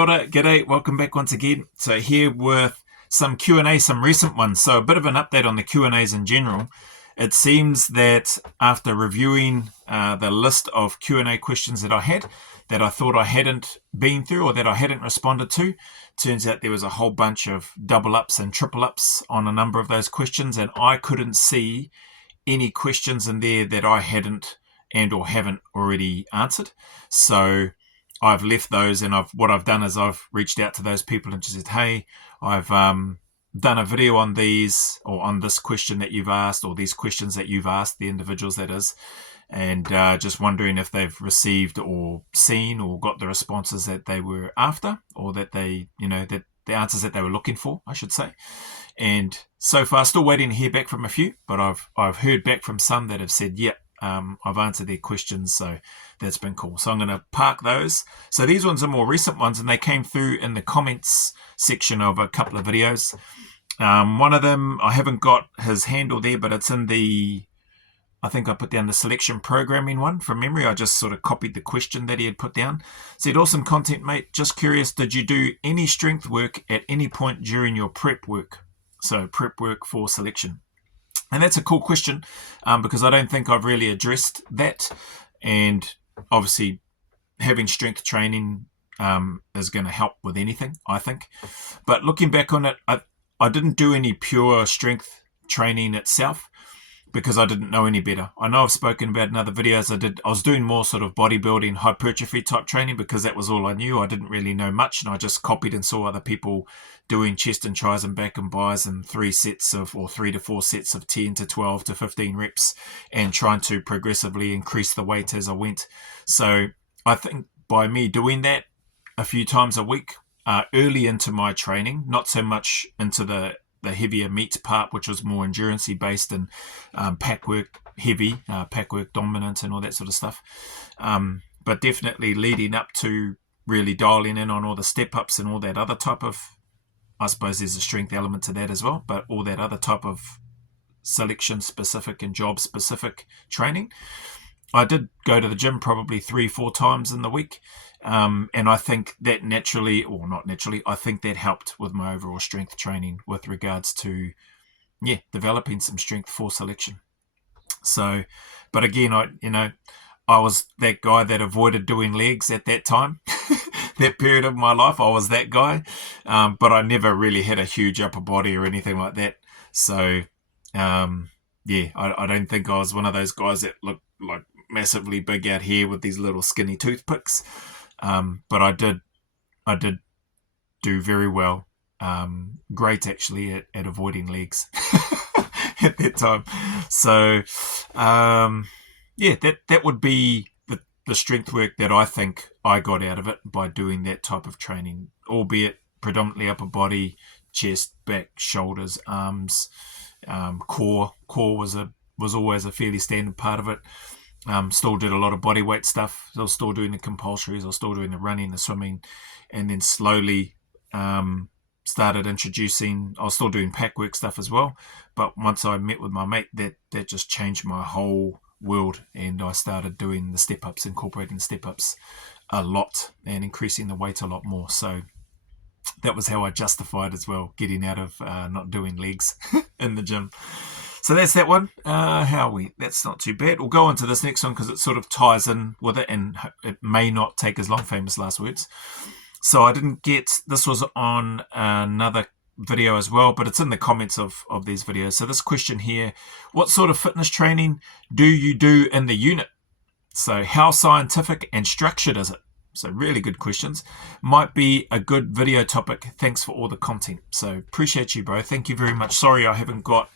Kia ora, g'day, welcome back once again. So here with some Q&A, some recent ones. So a bit of an update on the Q&As in general. It seems that after reviewing the list of Q&A questions that I had, that I thought I hadn't been through or that I hadn't responded to, turns out there was a whole bunch of double ups and triple ups on a number of those questions, and I couldn't see any questions in there that I hadn't and or haven't already answered. So I've left those, and what I've done is I've reached out to those people and just said, hey, I've done a video on these, or on this question that you've asked, or these questions that you've asked, the individuals that is, and just wondering if they've received or seen or got the responses that they were after, or that they, that the answers that they were looking for, I should say. And so far, still waiting to hear back from a few, but I've heard back from some that have said, yep, I've answered their questions, so that's been cool. So I'm going to park those. So these ones are more recent ones, and they came through in the comments section of a couple of videos. One of them, I haven't got his handle there, but it's in the, I think I put down the selection programming one from memory. I just sort of copied the question that he had put down. Said, awesome content, mate. Just curious, did you do any strength work at any point during your prep work? So prep work for selection. And that's a cool question because I don't think I've really addressed that. And obviously, having strength training is going to help with anything, I think. But looking back on it, I didn't do any pure strength training itself because I didn't know any better. I know I've spoken about in other videos. I was doing more sort of bodybuilding, hypertrophy type training because that was all I knew. I didn't really know much, and I just copied and saw other people doing chest and tries and back and bis and 3 to 4 sets of 10 to 12 to 15 reps, and trying to progressively increase the weight as I went. So I think by me doing that a few times a week, early into my training, not so much into the heavier meat part, which was more endurance-y based and pack work heavy, pack work dominant and all that sort of stuff. But definitely leading up to really dialing in on all the step-ups and all that other type of, I suppose there's a strength element to that as well, but all that other type of selection-specific and job-specific training. I did go to the gym probably 3-4 times in the week. And I think that naturally, or not naturally, I think that helped with my overall strength training with regards to, developing some strength for selection. So, but again, I was that guy that avoided doing legs at that time. That period of my life, I was that guy. But I never really had a huge upper body or anything like that. So, I don't think I was one of those guys that looked like massively big out here with these little skinny toothpicks. But I did do very well. Great actually at avoiding legs at that time. So that would be the strength work that I think I got out of it by doing that type of training, albeit predominantly upper body, chest, back, shoulders, arms, core. Core was always a fairly standard part of it. Still did a lot of body weight stuff. I was still doing the compulsories. I was still doing the running, the swimming, and then slowly started introducing. I was still doing pack work stuff as well. But once I met with my mate, that just changed my whole world, and I started doing the step ups, incorporating the step ups a lot, and increasing the weight a lot more. So that was how I justified as well getting out of not doing legs in the gym. So that's that one. That's not too bad. We'll go on to this next one because it sort of ties in with it, and it may not take as long. Famous last words. So I didn't get, this was on another video as well, but it's in the comments of these videos. So this question here, what sort of fitness training do you do in the unit? So how scientific and structured is it? So really good questions. Might be a good video topic. Thanks for all the content. So appreciate you, bro. Thank you very much. Sorry I haven't got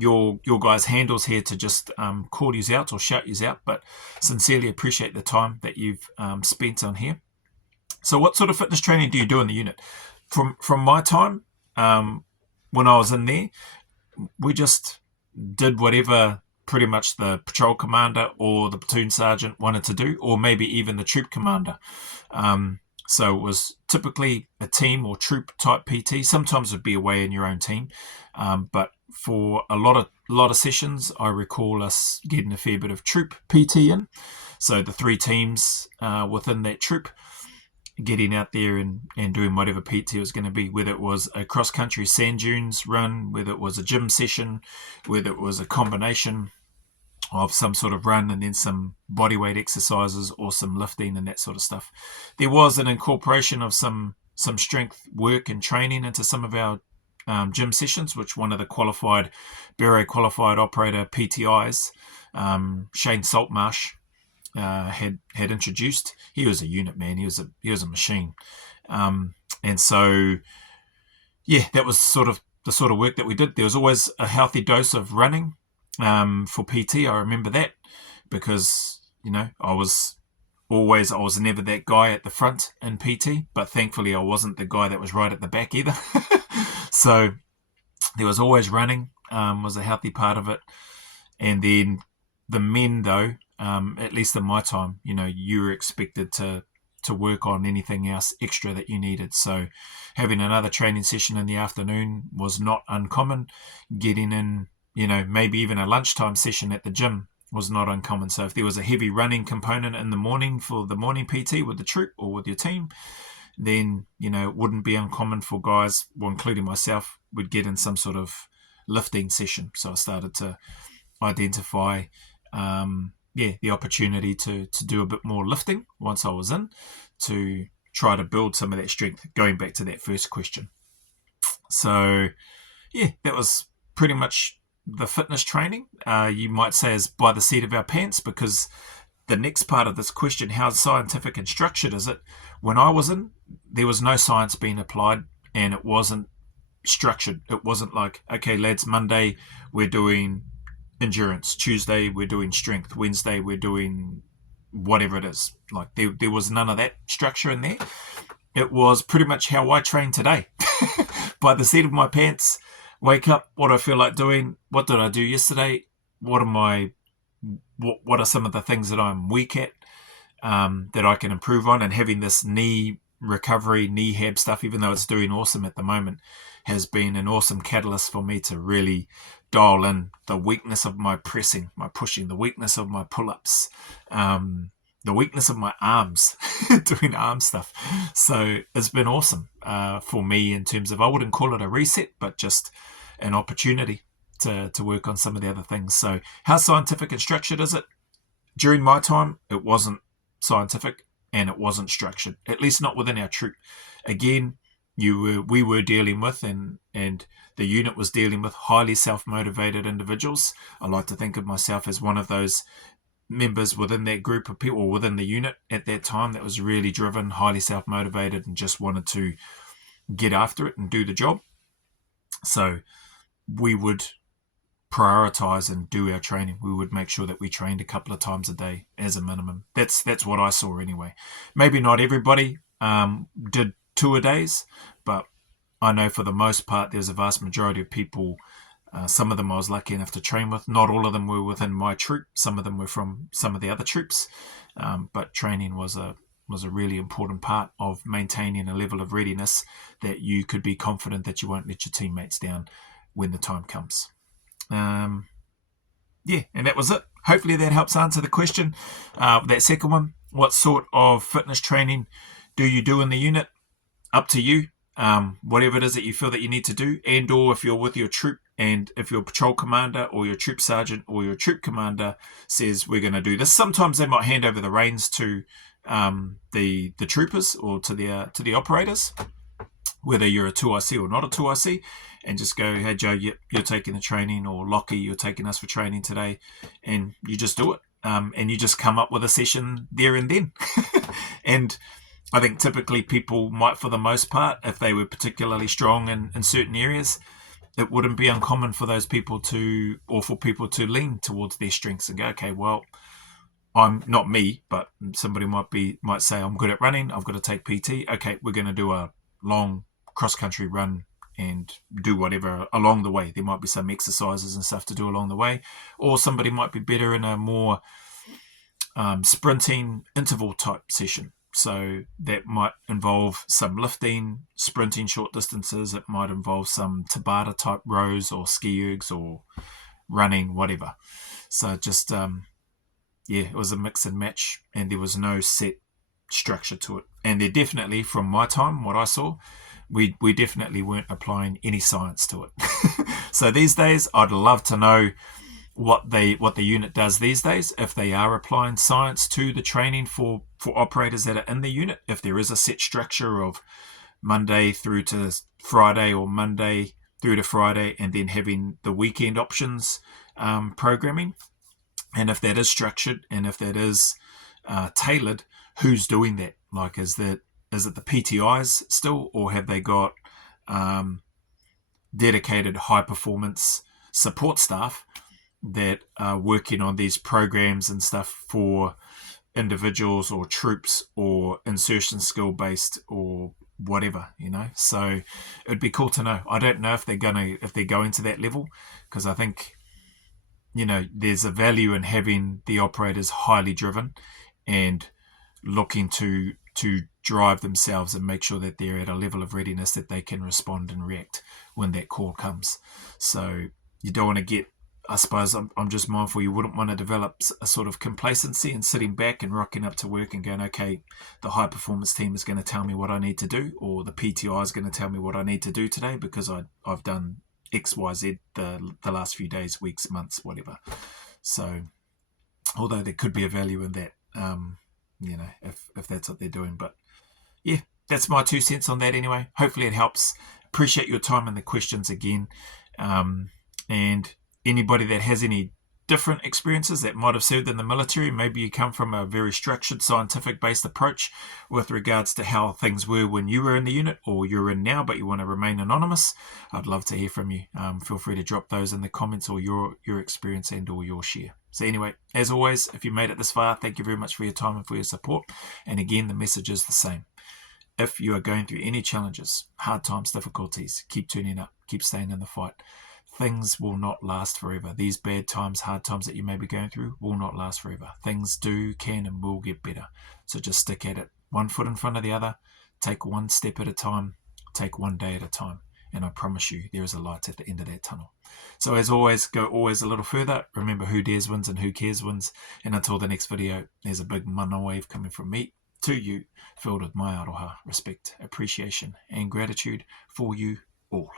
your guys' handles here to just call yous out or shout yous out, but sincerely appreciate the time that you've spent on here. So what sort of fitness training do you do in the unit? From my time, when I was in there, we just did whatever pretty much the patrol commander or the platoon sergeant wanted to do, or maybe even the troop commander. So it was typically a team or troop type PT. Sometimes it would be away in your own team, but for a lot of sessions, I recall us getting a fair bit of troop PT in. So the 3 teams within that troop, getting out there and doing whatever PT was going to be, whether it was a cross-country sand dunes run, whether it was a gym session, whether it was a combination of some sort of run and then some bodyweight exercises or some lifting and that sort of stuff. There was an incorporation of some strength work and training into some of our gym sessions, which one of the Bureau qualified operator PTIs, Shane Saltmarsh, had introduced. He was a unit man. He was a machine, and so that was sort of the sort of work that we did. There was always a healthy dose of running for PT. I remember that because I was never that guy at the front in PT, but thankfully I wasn't the guy that was right at the back either. So there was always running, was a healthy part of it. And then the men, though, at least in my time, you were expected to work on anything else extra that you needed. So having another training session in the afternoon was not uncommon. Getting in, maybe even a lunchtime session at the gym was not uncommon. So if there was a heavy running component in the morning for the morning PT with the troop or with your team, then, it wouldn't be uncommon for guys, well, including myself, would get in some sort of lifting session. So I started to identify the opportunity to do a bit more lifting once I was in, to try to build some of that strength, going back to that first question. So that was pretty much the fitness training. You might say is by the seat of our pants, because the next part of this question, how scientific and structured is it? When I was in, there was no science being applied, and it wasn't structured. It wasn't like, okay, lads, Monday we're doing endurance, Tuesday we're doing strength, Wednesday we're doing whatever it is. Like there was none of that structure in there. It was pretty much how I train today. By the seat of my pants, wake up, what do I feel like doing? What did I do yesterday? What are some of the things that I'm weak at, that I can improve on? And having this knee recovery, knee stuff, even though it's doing awesome at the moment, has been an awesome catalyst for me to really dial in the weakness of my pressing, my pushing, the weakness of my pull-ups, the weakness of my arms, doing arm stuff. So it's been awesome for me in terms of, I wouldn't call it a reset, but just an opportunity to work on some of the other things. So how scientific and structured is it? During my time, it wasn't scientific and it wasn't structured, at least not within our troop. Again, we were dealing with, and the unit was dealing with, highly self-motivated individuals. I like to think of myself as one of those members within that group of people, or within the unit at that time, that was really driven, highly self-motivated, and just wanted to get after it and do the job. So we would prioritize and do our training. We would make sure that we trained a couple of times a day as a minimum. That's what I saw anyway. Maybe not everybody did 2 a days, but I know for the most part there's a vast majority of people, some of them I was lucky enough to train with. Not all of them were within my troop. Some of them were from some of the other troops, but training was a really important part of maintaining a level of readiness that you could be confident that you won't let your teammates down when the time comes. And that was it. Hopefully that helps answer the question. That second one, what sort of fitness training do you do in the unit? Up to you. Whatever it is that you feel that you need to do, and or if you're with your troop, and if your patrol commander or your troop sergeant or your troop commander says we're going to do this, sometimes they might hand over the reins to the troopers or to the operators, whether you're a 2IC or not a 2IC, and just go, hey Joe, you're taking the training, or Lockie, you're taking us for training today, and you just do it, and you just come up with a session there and then. And I think typically people might, for the most part, if they were particularly strong in certain areas, it wouldn't be uncommon for those people for people to lean towards their strengths and go, okay, well, I'm not me, but somebody might say, I'm good at running, I've got to take PT. Okay, we're going to do a long cross-country run and do whatever along the way. There might be some exercises and stuff to do along the way. Or somebody might be better in a more sprinting interval type session. So that might involve some lifting, sprinting short distances. It might involve some Tabata type rows or ski ergs or running, whatever. So just, it was a mix and match, and there was no set structure to it. And there definitely, from my time, what I saw, we definitely weren't applying any science to it. So these days, I'd love to know what the unit does these days, if they are applying science to the training for operators that are in the unit, if there is a set structure of Monday through to Friday or Monday through to Friday, and then having the weekend options programming. And if that is structured and if that is tailored, who's doing that? Like, is it the PTIs still, or have they got dedicated high performance support staff that are working on these programs and stuff for individuals or troops or insertion skill based or whatever, So it'd be cool to know. I don't know if they're going to that level, because I think there's a value in having the operators highly driven and looking to drive themselves and make sure that they're at a level of readiness that they can respond and react when that call comes. So you don't want to get, I suppose I'm just mindful, you wouldn't want to develop a sort of complacency and sitting back and rocking up to work and going, okay, the high performance team is going to tell me what I need to do, or the PTI is going to tell me what I need to do today because I've done X, Y, Z the last few days, weeks, months, whatever. So although there could be a value in that, if that's what they're doing. But yeah, that's my 2 cents on that anyway. Hopefully it helps. Appreciate your time and the questions again. And anybody that has any different experiences that might have served in the military, maybe you come from a very structured, scientific-based approach with regards to how things were when you were in the unit, or you're in now, but you want to remain anonymous, I'd love to hear from you. Feel free to drop those in the comments, or your experience and or your share. So anyway, as always, if you made it this far, thank you very much for your time and for your support. And again, the message is the same. If you are going through any challenges, hard times, difficulties, keep turning up, keep staying in the fight. Things will not last forever. These bad times, hard times that you may be going through will not last forever. Things can and will get better. So just stick at it. 1 foot in front of the other. Take 1 step at a time. Take 1 day at a time. And I promise you, there is a light at the end of that tunnel. So as always, go always a little further. Remember, who dares wins and who cares wins. And until the next video, there's a big mana wave coming from me to you, filled with my aroha, respect, appreciation, and gratitude for you all.